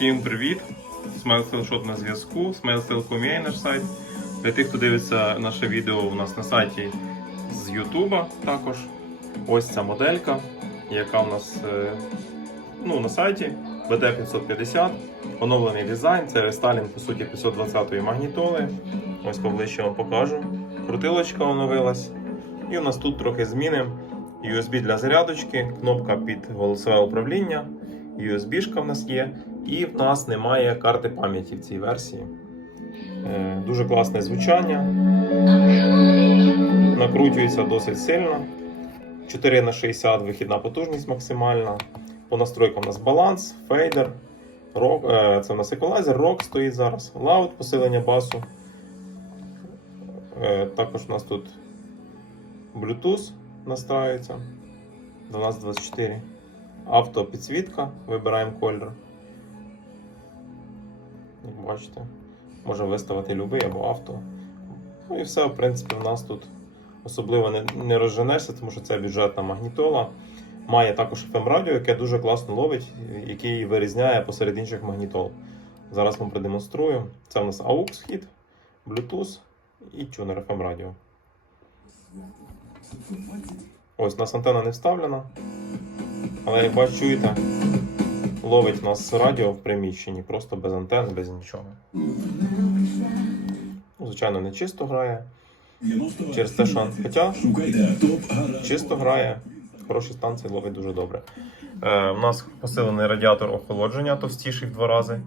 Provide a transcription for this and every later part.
Всім привіт! SmileStyle на зв'язку. SmileStyle.com є наш сайт. Для тих, хто дивиться наше відео у нас на сайті з Ютуба також. Ось ця моделька, яка у нас е, ну, на сайті BD550. Оновлений дизайн, це рестайлінг по суті 520-ї магнітоли. Ось поближче вам покажу. Крутилочка оновилась. І у нас тут трохи зміни. USB для зарядочки, кнопка під голосове управління, USB-шка в нас є, і в нас немає карти пам'яті в цій версії. Е, Дуже класне звучання. Накручується досить сильно. 4 на 60 вихідна потужність максимальна. По настройкам у нас баланс, фейдер, рок, е, це у нас еквалайзер, рок стоїть зараз, лаут, посилення басу. Е, Також у нас тут Bluetooth настраюється 1224. Автопідсвітка, вибираємо колір. Як бачите, можемо виставити любий або авто. Ну і все, в принципі, в нас тут особливо не, не розженешся, тому що це бюджетна магнітола. Має також FM радіо, яке дуже класно ловить, який вирізняє посеред інших магнітол. Зараз вам продемонструю. Це у нас AUX вхід, Bluetooth і тюнер FM радіо. Ось у нас антенна не вставлена. Але як бачите, чуєте, ловить нас радіо в приміщенні, просто без антенн, без нічого. Ну, звичайно, не чисто грає. Через те, що хоча чисто грає, хороші станції ловить дуже добре. Е, у нас посилений радіатор охолодження, товстіший в два рази.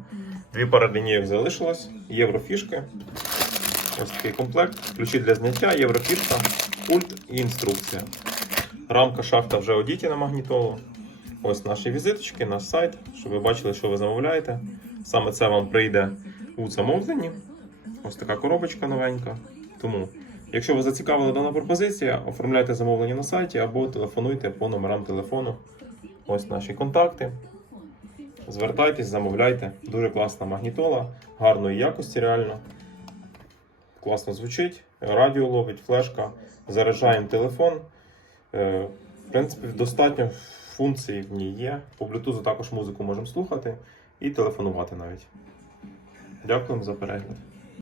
Дві пари лінійок залишилось, єврофішки. Ось такий комплект. Ключі для зняття, єврофішка, пульт і інструкція. Рамка шафта вже одіті на магнітолу. Ось наші візиточки, наш сайт, щоб ви бачили, що ви замовляєте. Саме це вам прийде у замовленні. Ось така коробочка новенька. Тому, якщо ви зацікавила дана пропозиція, оформляйте замовлення на сайті або телефонуйте по номерам телефону. Ось наші контакти. Звертайтесь, замовляйте. Дуже класна магнітола, гарної якості реально. Класно звучить, радіо ловить, флешка, заряджаємо телефон. Е, В принципі, достатньо функцій в ній є. По Bluetooth також музику можемо слухати і телефонувати навіть. Дякуємо за перегляд.